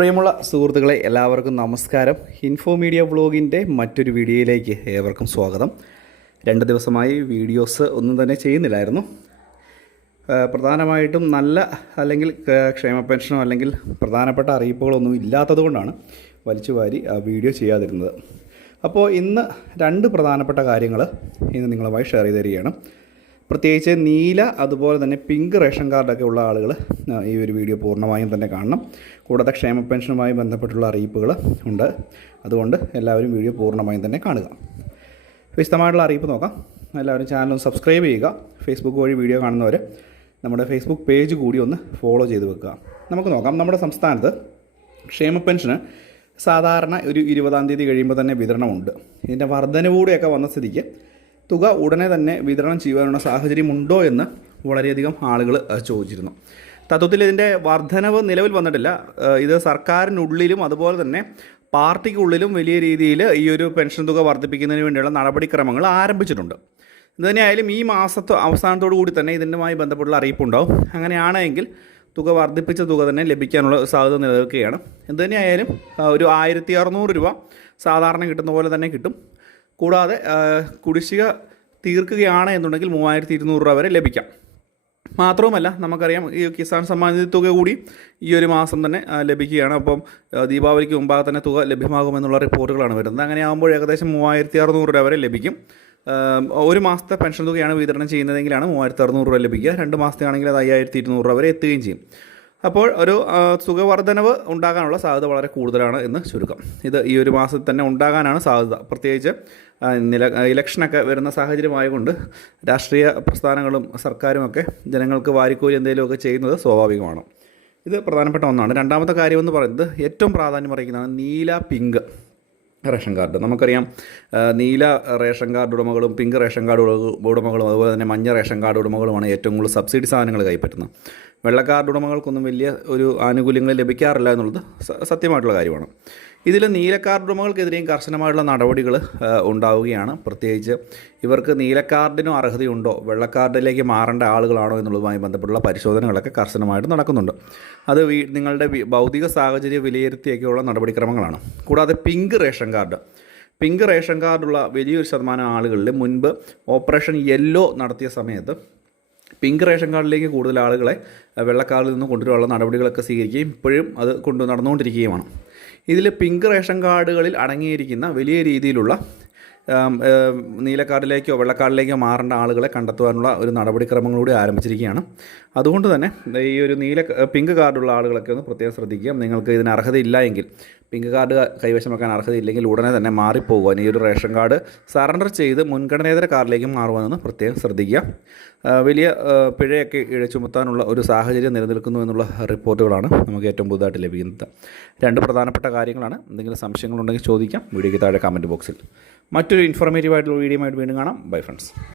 പ്രിയമുള്ള സുഹൃത്തുക്കളെ എല്ലാവർക്കും നമസ്കാരം. ഇൻഫോ മീഡിയ വ്ളോഗിന്റെ മറ്റൊരു വീഡിയോയിലേക്ക് ഏവർക്കും സ്വാഗതം. രണ്ട് ദിവസമായി വീഡിയോസ് ഒന്നും തന്നെ ചെയ്യുന്നില്ലായിരുന്നു. പ്രധാനമായിട്ടും നല്ല അല്ലെങ്കിൽ ക്ഷേമ പെൻഷനോ അല്ലെങ്കിൽ പ്രധാനപ്പെട്ട അറിയിപ്പുകളൊന്നും ഇല്ലാത്തതുകൊണ്ടാണ് വലിച്ചു വാരി വീഡിയോ ചെയ്യാതിരുന്നത്. അപ്പോൾ ഇന്ന് രണ്ട് പ്രധാനപ്പെട്ട കാര്യങ്ങൾ ഇന്ന് നിങ്ങളുമായി ഷെയർ ചെയ്ത് തരികയാണ്. പ്രത്യേകിച്ച് നീല അതുപോലെ തന്നെ പിങ്ക് റേഷൻ കാർഡൊക്കെ ഉള്ള ആളുകൾ ഈ ഒരു വീഡിയോ പൂർണമായും തന്നെ കാണണം. കൂടാതെ ക്ഷേമ പെൻഷനുമായി ബന്ധപ്പെട്ടുള്ള അറിയിപ്പുകൾ ഉണ്ട്. അതുകൊണ്ട് എല്ലാവരും വീഡിയോ പൂർണമായും തന്നെ കാണുക. വിശദമായിട്ടുള്ള അറിയിപ്പ് നോക്കാം. എല്ലാവരും ചാനൽ ഒന്ന് സബ്സ്ക്രൈബ് ചെയ്യുക. ഫേസ്ബുക്ക് വഴി വീഡിയോ കാണുന്നവർ നമ്മുടെ ഫേസ്ബുക്ക് പേജ് കൂടി ഒന്ന് ഫോളോ ചെയ്ത് വെക്കുക. നമുക്ക് നോക്കാം. നമ്മുടെ സംസ്ഥാനത്ത് ക്ഷേമ പെൻഷന് സാധാരണ ഒരു ഇരുപതാം തീയതി കഴിയുമ്പോൾ തന്നെ വിതരണമുണ്ട്. ഇതിന്റെ വർധനവൂടെയൊക്കെ വന്ന സ്ഥിതിക്ക് തുക ഉടനെ തന്നെ വിതരണം ചെയ്യുവാനുള്ള സാഹചര്യമുണ്ടോ എന്ന് വളരെയധികം ആളുകൾ ചോദിച്ചിരുന്നു. തത്വത്തിൽ ഇതിന്റെ വർധനവ് നിലവിൽ വന്നിട്ടില്ല. ഇത് സർക്കാരിനുള്ളിലും അതുപോലെ തന്നെ പാർട്ടിക്കുള്ളിലും വലിയ രീതിയിൽ ഈ ഒരു പെൻഷൻ തുക വർദ്ധിപ്പിക്കുന്നതിന് വേണ്ടിയുള്ള നടപടിക്രമങ്ങൾ ആരംഭിച്ചിട്ടുണ്ട്. ഇതുതന്നെയായാലും ഈ മാസത്തെ അവസാനത്തോടു കൂടി തന്നെ ഇതിന്റെമായി ബന്ധപ്പെട്ടുള്ള അറിയിപ്പുണ്ടാവും. അങ്ങനെയാണെങ്കിൽ തുക വർദ്ധിപ്പിച്ച തുക തന്നെ ലഭിക്കാനുള്ള സാധ്യത നിലനിൽക്കുകയാണ്. എന്തുതന്നെയായാലും ഒരു ആയിരത്തി അറുന്നൂറ് രൂപ സാധാരണ കിട്ടുന്ന പോലെ തന്നെ കിട്ടും. കൂടാതെ കുടിശ്ശിക തീർക്കുകയാണ് എന്നുണ്ടെങ്കിൽ മൂവായിരത്തി ഇരുന്നൂറ് രൂപ വരെ ലഭിക്കാം. മാത്രവുമല്ല നമുക്കറിയാം ഈ കിസാൻ സമ്മാൻ നിധി തുക കൂടി ഈ ഒരു മാസം തന്നെ ലഭിക്കുകയാണ്. അപ്പം ദീപാവലിക്ക് മുമ്പാകെ തന്നെ തുക ലഭ്യമാകുമെന്നുള്ള റിപ്പോർട്ടുകളാണ് വരുന്നത്. അങ്ങനെ ആകുമ്പോൾ ഏകദേശം മൂവായിരത്തി അറുന്നൂറ് രൂപ വരെ ലഭിക്കും. ഒരു മാസത്തെ പെൻഷൻ തുകയാണ് വിതരണം ചെയ്യുന്നതെങ്കിലാണ് മൂവായിരത്തി അറുന്നൂറ് രൂപ ലഭിക്കുക. രണ്ട് മാസത്തെ ആണെങ്കിൽ അത് അയ്യായിരത്തി ഇരുന്നൂറ് രൂപ വരെ എത്തുകയും ചെയ്യും. അപ്പോൾ ഒരു സുഖവർദ്ധനവ് ഉണ്ടാകാനുള്ള സാധ്യത വളരെ കൂടുതലാണ് എന്ന് ചുരുക്കം. ഇത് ഈ ഒരു മാസത്തിൽ തന്നെ ഉണ്ടാകാനാണ് സാധ്യത. പ്രത്യേകിച്ച് നില ഇലക്ഷനൊക്കെ വരുന്ന സാഹചര്യമായതുകൊണ്ട് രാഷ്ട്രീയ പ്രസ്ഥാനങ്ങളും സർക്കാരുമൊക്കെ ജനങ്ങൾക്ക് വാരിക്കോരി എന്തെങ്കിലുമൊക്കെ ചെയ്യുന്നത് സ്വാഭാവികമാണ്. ഇത് പ്രധാനപ്പെട്ട ഒന്നാണ്. രണ്ടാമത്തെ കാര്യം എന്ന് പറയുന്നത് ഏറ്റവും പ്രാധാന്യം പറയുന്നതാണ് നീല പിങ്ക് റേഷൻ കാർഡ്. നമുക്കറിയാം നീല റേഷൻ കാർഡ് ഉടമകളും പിങ്ക് റേഷൻ കാർഡ് ഉടമകളും അതുപോലെ തന്നെ മഞ്ഞ റേഷൻ കാർഡ് ഉടമകളുമാണ് ഏറ്റവും കൂടുതൽ സബ്സിഡി സാധനങ്ങൾ കൈപ്പറ്റുന്നത്. വെള്ള കാർഡ് ഉടമകൾക്കൊന്നും വലിയ ഒരു ആനുകൂല്യങ്ങൾ ലഭിക്കാറില്ല എന്നുള്ളത് സത്യമായിട്ടുള്ള കാര്യമാണ്. ഇതിൽ നീല കാർഡ് ഉടമകൾക്കെതിരെയും കർശനമായിട്ടുള്ള നടപടികൾ ഉണ്ടാവുകയാണ്. പ്രത്യേകിച്ച് ഇവർക്ക് നീല കാർഡിനും അർഹതയുണ്ടോ വെള്ള കാർഡിലേക്ക് മാറേണ്ട ആളുകളാണോ എന്നുള്ളതുമായി ബന്ധപ്പെട്ടുള്ള പരിശോധനകളൊക്കെ കർശനമായിട്ട് നടക്കുന്നുണ്ട്. അത് നിങ്ങളുടെ ഭൗതിക സാഹചര്യം വിലയിരുത്തിയൊക്കെയുള്ള നടപടിക്രമങ്ങളാണ്. കൂടാതെ pink ration card. Pink ration കാർഡുള്ള വലിയൊരു ശതമാനം ആളുകളിൽ മുൻപ് ഓപ്പറേഷൻ യെല്ലോ നടത്തിയ സമയത്ത് പിങ്ക് റേഷൻ കാർഡിലേക്ക് കൂടുതൽ ആളുകളെ വെള്ളക്കാറിൽ നിന്ന് കൊണ്ടുവരാനുള്ള നടപടികളൊക്കെ സ്വീകരിക്കുകയും ഇപ്പോഴും അത് കൊണ്ടു നടന്നുകൊണ്ടിരിക്കുകയുമാണ്. ഇതിൽ പിങ്ക് റേഷൻ കാർഡുകളിൽ അടങ്ങിയിരിക്കുന്ന വലിയ രീതിയിലുള്ള ആം, വെള്ളക്കാടിലേക്കോ മാറേണ്ട ആളുകളെ കണ്ടെത്തുവാനുള്ള ഒരു നടപടിക്രമങ്ങളൂടെ ആരംഭിച്ചിരിക്കുകയാണ്. അതുകൊണ്ട് തന്നെ ഈ ഒരു നീല പിങ്ക് കാർഡുള്ള ആളുകളൊക്കെ ഒന്ന് പ്രത്യേകം ശ്രദ്ധിക്കുക. നിങ്ങൾക്ക് ഇതിന് അർഹതയില്ല എങ്കിൽ പിങ്ക് കാർഡ് കൈവശം വെക്കാൻ അർഹതയില്ലെങ്കിൽ ഉടനെ തന്നെ മാറിപ്പോകുവാൻ ഈ ഒരു റേഷൻ കാർഡ് സറണ്ടർ ചെയ്ത് മുൻഗണനേതര കാർഡിലേക്ക് മാറുവാനൊന്ന് പ്രത്യേകം ശ്രദ്ധിക്കുക. വലിയ പിഴയൊക്കെ ചുമത്താനുള്ള ഒരു സാഹചര്യം നിലനിൽക്കുന്നു എന്നുള്ള റിപ്പോർട്ടുകളാണ് നമുക്ക് ഏറ്റവും പുതുതായിട്ട് ലഭിക്കുന്നത്. രണ്ട് പ്രധാനപ്പെട്ട കാര്യങ്ങളാണ്. എന്തെങ്കിലും സംശയങ്ങളുണ്ടെങ്കിൽ ചോദിക്കാം. വീഡിയോയ്ക്ക് താഴെ കമന്റ് ബോക്സിൽ മറ്റൊരു ഇൻഫോർമേറ്റീവ് ആയിട്ടുള്ള വീഡിയോ ആയിട്ട് വീണ്ടും കാണാം. Bye friends